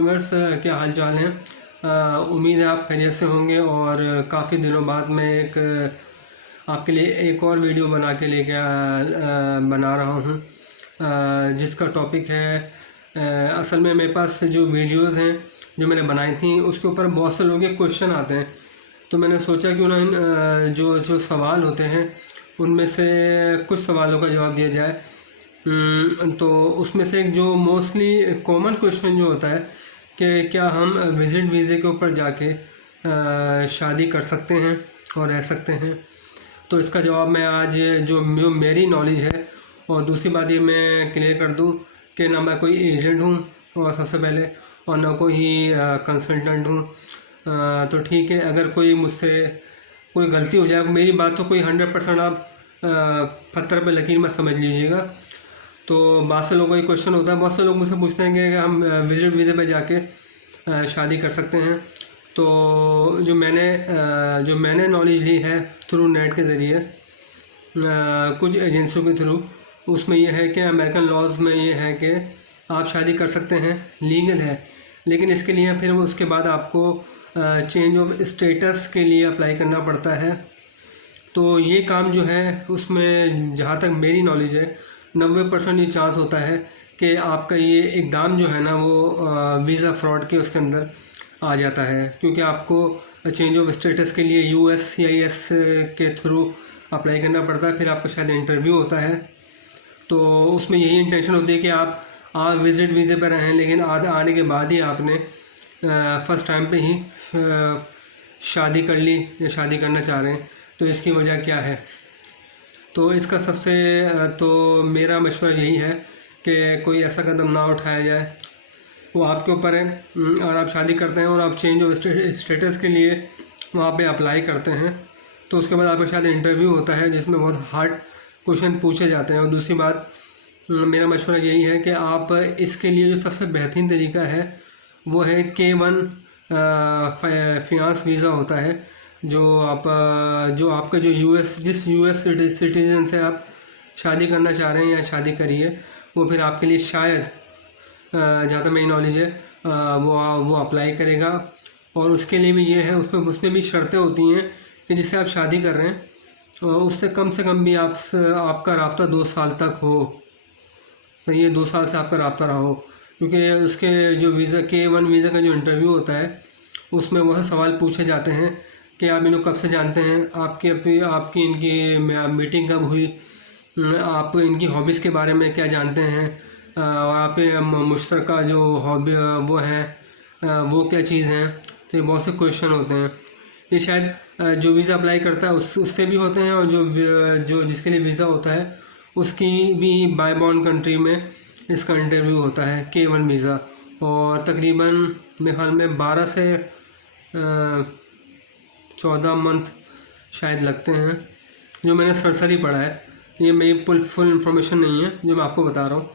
Viewers, क्या हाल चाल है। उम्मीद है आप खैरियत से होंगे। और काफ़ी दिनों बाद मैं आपके लिए एक और वीडियो बना के बना रहा हूँ, जिसका टॉपिक है असल में मेरे पास जो वीडियोस हैं जो मैंने बनाई थी उसके ऊपर बहुत से लोगों के क्वेश्चन आते हैं। तो मैंने सोचा क्यों ना इन जो जो सवाल होते हैं उनमें से कुछ सवालों का जवाब दिया जाए। तो उसमें से एक जो मोस्टली कॉमन क्वेश्चन जो होता है कि क्या हम विज़िट वीज़े के ऊपर जाके शादी कर सकते हैं और रह सकते हैं। तो इसका जवाब मैं आज जो मेरी नॉलेज है, और दूसरी बात ये मैं क्लियर कर दूं कि ना मैं कोई एजेंट हूं और सबसे पहले, और ना कोई कंसल्टेंट हूं। तो ठीक है, अगर कोई मुझसे कोई गलती हो जाए, मेरी बात तो कोई 100% आप पत्थर पे लकीर मत समझ लीजिएगा। तो बहुत से लोगों का क्वेश्चन होता है, बहुत से लोग मुझसे पूछते हैं कि हम विजिट वीज़े पे जाके शादी कर सकते हैं। तो जो मैंने नॉलेज ली है थ्रू नेट के ज़रिए कुछ एजेंसियों के थ्रू, उसमें यह है कि अमेरिकन लॉज में ये है कि आप शादी कर सकते हैं, लीगल है। लेकिन इसके लिए फिर उसके बाद आपको चेंज ऑफ स्टेटस के लिए अप्लाई करना पड़ता है। तो ये काम जो है उसमें जहाँ तक मेरी नॉलेज है 90% ये चांस होता है कि आपका ये इक़दाम जो है ना वो वीज़ा फ्रॉड के उसके अंदर आ जाता है, क्योंकि आपको चेंज ऑफ स्टेटस के लिए USCIS के थ्रू अप्लाई करना पड़ता है। फिर आपका शायद इंटरव्यू होता है। तो उसमें यही इंटेंशन होती है कि आप विज़िट वीज़े पर रहें, लेकिन आने के बाद ही आपने फ़र्स्ट टाइम पे ही शादी कर ली या शादी करना चाह रहे हैं। तो इसकी वजह क्या है? तो इसका तो मेरा मशवरा यही है कि कोई ऐसा कदम ना उठाया जाए, वो आपके ऊपर है। और आप शादी करते हैं और आप चेंज ऑफ स्टेटस के लिए वहाँ पे अप्लाई करते हैं, तो उसके बाद आपका शायद इंटरव्यू होता है जिसमें बहुत हार्ड क्वेश्चन पूछे जाते हैं। और दूसरी बात, मेरा मशवरा यही है कि आप इसके लिए जो सबसे बेहतरीन तरीका है वो है K1 फियांस वीज़ा होता है, जो आपका जो जिस US सिटीज़न से आप शादी करना चाह रहे हैं या शादी करिए, वो फिर आपके लिए शायद जहाँ तक मेरी नॉलेज है वो अप्लाई करेगा। और उसके लिए भी ये है, उसमें भी शर्तें होती हैं कि जिससे आप शादी कर रहे हैं उससे कम से कम भी आपका रब्ता 2 साल तक हो। तो ये 2 साल से आपका रब्ता रहा हो, क्योंकि उसके जो K1 वीज़ा का जो इंटरव्यू होता है उसमें बहुत से सवाल पूछे जाते हैं कि आप इनको कब से जानते हैं, आपकी इनकी मीटिंग कब हुई, आप इनकी हॉबीज़ के बारे में क्या जानते हैं, और आप मुश्तरका जो हॉबी वो है वो क्या चीज़ हैं। तो ये बहुत से क्वेश्चन होते हैं। ये शायद जो वीज़ा अप्लाई करता है उससे भी होते हैं, और जो जिसके लिए वीज़ा होता है उसकी भी बाय बॉर्न कंट्री में इसका इंटरव्यू होता है, K1 वीज़ा। और तकरीबन मेरे ख्याल में 12 से 14 मंथ शायद लगते हैं, जो मैंने सरसरी पढ़ा है। ये मेरी फुल इंफॉर्मेशन नहीं है जो मैं आपको बता रहा हूँ।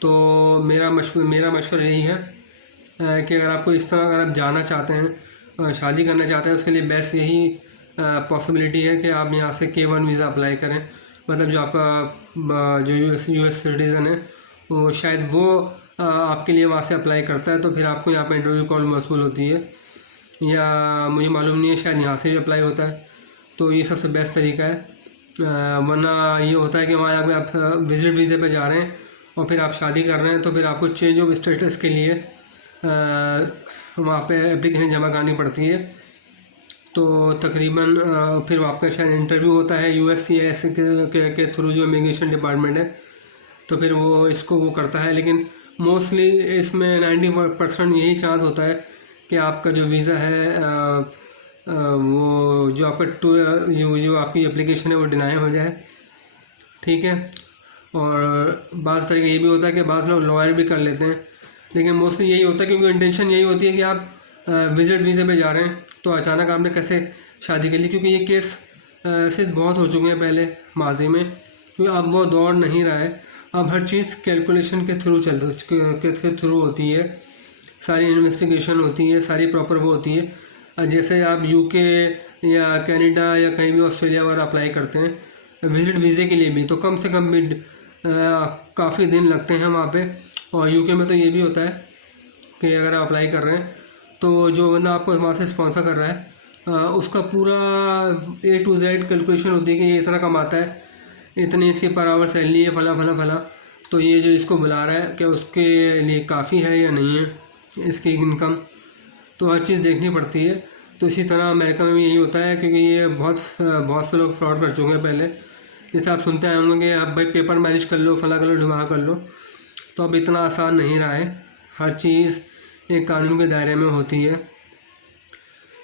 तो मेरा मशवरा यही है कि अगर आपको इस तरह अगर आप जाना चाहते हैं, शादी करना चाहते हैं, उसके लिए बेस्ट यही पॉसिबिलिटी है कि आप यहाँ से K1 वीज़ा अप्लाई करें। मतलब जो आपका जो US सिटीज़न है वो शायद वो आपके लिए वहाँ से अप्लाई करता है, तो फिर आपको यहाँ पर इंटरव्यू कॉल मौसूल होती है, या मुझे मालूम नहीं है, शायद यहाँ से भी अप्लाई होता है। तो ये सबसे बेस्ट तरीका है। वरना ये होता है कि वहाँ आप विज़िट वीज़े पे जा रहे हैं और फिर आप शादी कर रहे हैं, तो फिर आपको चेंज ऑफ स्टेटस के लिए वहाँ पे एप्लीकेशन जमा करनी पड़ती है। तो तकरीबन फिर आपका शायद इंटरव्यू होता है USCIS के थ्रू, जो इमिग्रेशन डिपार्टमेंट है, तो फिर वो इसको करता है। लेकिन मोस्टली इसमें 90% यही चांस होता है कि आपका जो वीज़ा है वो जो आपका जो आपकी एप्लीकेशन है वो डिनाई हो जाए। ठीक है। और बाज़ तरीके ये भी होता है कि बाज़ लोग लॉयर भी कर लेते हैं, लेकिन मोस्टली यही होता है क्योंकि इंटेंशन यही होती है कि आप विज़िट वीज़े पे जा रहे हैं, तो अचानक आपने कैसे शादी कर ली। क्योंकि ये केस बहुत हो चुके हैं पहले माजी में, क्योंकि अब वो दौर नहीं रहा है। अब हर चीज़ कैलकुलेशन के थ्रू होती है, सारी इन्वेस्टिगेशन होती है, सारी प्रॉपर वो होती है। जैसे आप UK या कनाडा या कहीं भी ऑस्ट्रेलिया वगैरह अप्लाई करते हैं विज़िट वीज़े के लिए भी, तो कम से कम भी काफ़ी दिन लगते हैं वहाँ पे। और UK में तो ये भी होता है कि अगर आप अप्लाई कर रहे हैं तो जो बंदा आपको वहाँ से स्पॉन्सर कर रहा है उसका पूरा A to Z कैलकुलेशन होती है कि ये इतना कमाता है, इतनी इसकी पर आवर सैलरी है, फला फला फला, तो ये जो इसको बुला रहा है क्या उसके लिए काफ़ी है या नहीं है इसकी इनकम, तो हर चीज़ देखनी पड़ती है। तो इसी तरह अमेरिका में भी यही होता है, क्योंकि ये बहुत से लोग फ्रॉड कर चुके हैं पहले। जैसे आप सुनते आए होंगे कि आप भाई पेपर मैरिज कर लो, फला कर लो, ढुमा कर लो, तो अब इतना आसान नहीं रहा है, हर चीज़ एक कानून के दायरे में होती है,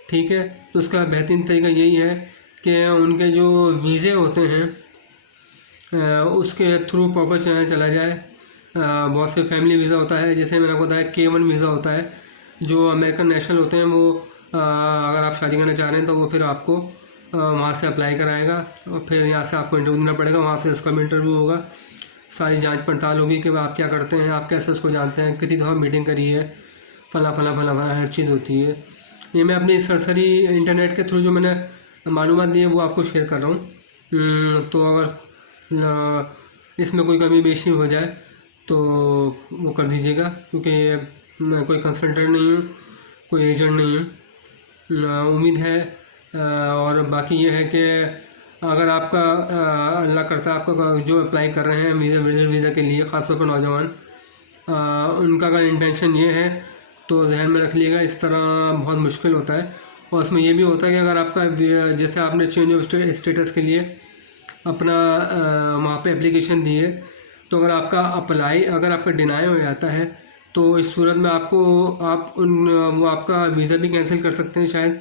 ठीक है। तो उसका बेहतरीन तरीका यही है कि उनके जो वीज़े होते हैं उसके थ्रू प्रॉपर चैनल चला जाए। बहुत से फैमिली वीज़ा होता है, जैसे मैंने आपको बताया K1 वीज़ा होता है, जो अमेरिकन नेशनल होते हैं वो अगर आप शादी करना चाह रहे हैं तो वो फिर आपको वहाँ से अप्लाई कराएगा और फिर यहाँ से आपको इंटरव्यू देना पड़ेगा, वहाँ से उसका भी इंटरव्यू होगा, सारी जांच पड़ताल होगी कि आप क्या करते हैं, आप कैसे उसको जानते हैं, कितनी दफ़ा मीटिंग करी है, फला फला फला फला हर चीज़ होती है। ये मैं अपनी सरसरी इंटरनेट के थ्रू जो मैंने मालूमात ली है वो आपको शेयर कर रहा हूँ। तो अगर इसमें कोई कमी बेशी हो जाए तो वो कर दीजिएगा, क्योंकि मैं कोई कंसल्टेंट नहीं हूँ, कोई एजेंट नहीं हूँ। उम्मीद है और बाकी ये है कि अगर आपका अल्लाह करता है आपका जो अप्लाई कर रहे हैं वीज़ा के लिए, ख़ासतौर पर नौजवान, उनका अगर इंटेंशन ये है तो जहन में रख लिएगा, इस तरह बहुत मुश्किल होता है। और उसमें ये भी होता है कि अगर आपका जैसे आपने चेंज ऑफ स्टेटस के लिए अपना वहाँ पे एप्लीकेशन दी है, तो अगर आपका डिनाई हो जाता है तो इस सूरत में वो आपका वीज़ा भी कैंसिल कर सकते हैं शायद,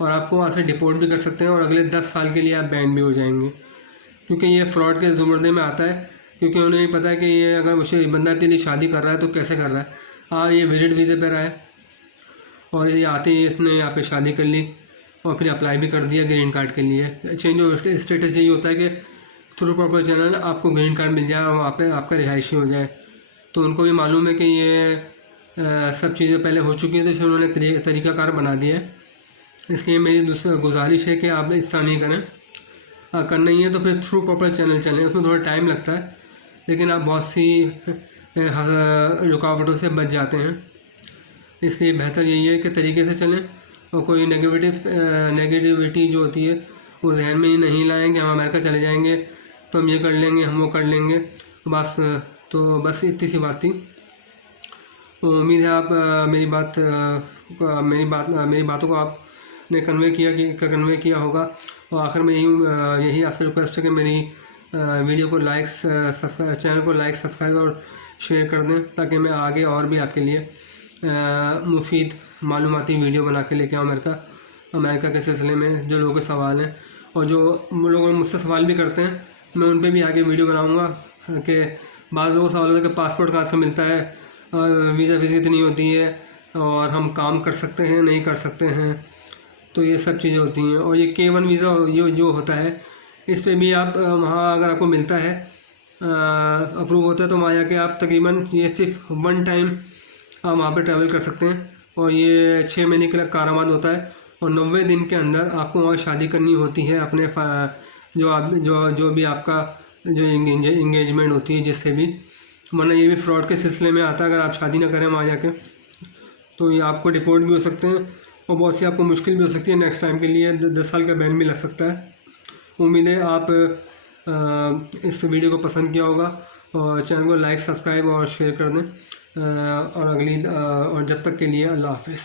और आपको वहाँ से डिपोर्ट भी कर सकते हैं, और अगले 10 साल के लिए आप बैन भी हो जाएंगे, क्योंकि ये फ्रॉड के ज़ुमरदे में आता है। क्योंकि उन्हें ही पता है कि ये अगर उसे बंदा के लिए शादी कर रहा है तो कैसे कर रहा है। ये विजिट वीज़े पर आया और ये आते ही इसने यहाँ पे शादी कर ली और फिर अप्लाई भी कर दिया ग्रीन कार्ड के लिए। चेंज ऑफ स्टेटस यही होता है कि थ्रू प्रॉपर चैनल आपको ग्रीन कार्ड मिल जाए और वहाँ पे आपका रिहायशी हो जाए। तो उनको भी मालूम है कि ये सब चीज़ें पहले हो चुकी हैं, तो इसलिए उन्होंने तरीक़ाकार बना दिया है। इसलिए मेरी दूसरी गुजारिश है कि आप इस तरह नहीं करें, करना ही है तो फिर थ्रू प्रॉपर चैनल चलें। उसमें थोड़ा टाइम लगता है, लेकिन आप बहुत सी रुकावटों से बच जाते हैं। इसलिए बेहतर यही है कि तरीके से चलें और कोई नेगेटिविटी जो होती है वो जहन में ही नहीं लाएँ कि हम अमेरिका चले जाएंगे तो हम ये कर लेंगे, हम वो कर लेंगे, बस इतनी सी बात थी। उम्मीद है आप मेरी बातों को आपने कन्वे किया होगा। और आखिर में यही आपसे रिक्वेस्ट है कि मेरी वीडियो को चैनल को लाइक, सब्सक्राइब और शेयर कर दें, ताकि मैं आगे और भी आपके लिए मुफीद मालूमाती वीडियो बना के लेके आऊँ अमेरिका के सिलसिले में। जो लोगों के सवाल हैं और जो लोग मुझसे सवाल भी करते हैं, मैं उन पे भी आगे वीडियो बनाऊँगा। कि बाद लोगों को सवाल होता है कि पासपोर्ट कहाँ से मिलता है, वीज़ा फीस कितनी होती है, और हम काम कर सकते हैं नहीं कर सकते हैं, तो ये सब चीज़ें होती हैं। और ये K1 वीज़ा ये जो होता है, इस पे भी आप वहाँ अगर आपको मिलता है, अप्रूव होता है, तो वहाँ जाके आप तकरीबन ये सिर्फ 1 टाइम आप वहाँ पे ट्रैवल कर सकते हैं। और ये 6 महीने का कारावाद होता है, और 90 दिन के अंदर आपको वहाँ शादी करनी होती है अपने जो भी आपका जो इंगेजमेंट होती है जिससे भी, वरना ये भी फ्रॉड के सिलसिले में आता है। अगर आप शादी ना करें वहाँ जाके तो ये आपको डिपोर्ट भी हो सकते हैं और बहुत सी आपको मुश्किल भी हो सकती है। नेक्स्ट टाइम के लिए 10 साल का बैन भी लग सकता है। उम्मीद है आप इस वीडियो को पसंद किया होगा, और चैनल को लाइक, सब्सक्राइब और शेयर कर दें। और जब तक के लिए अल्लाह हाफ़िज़।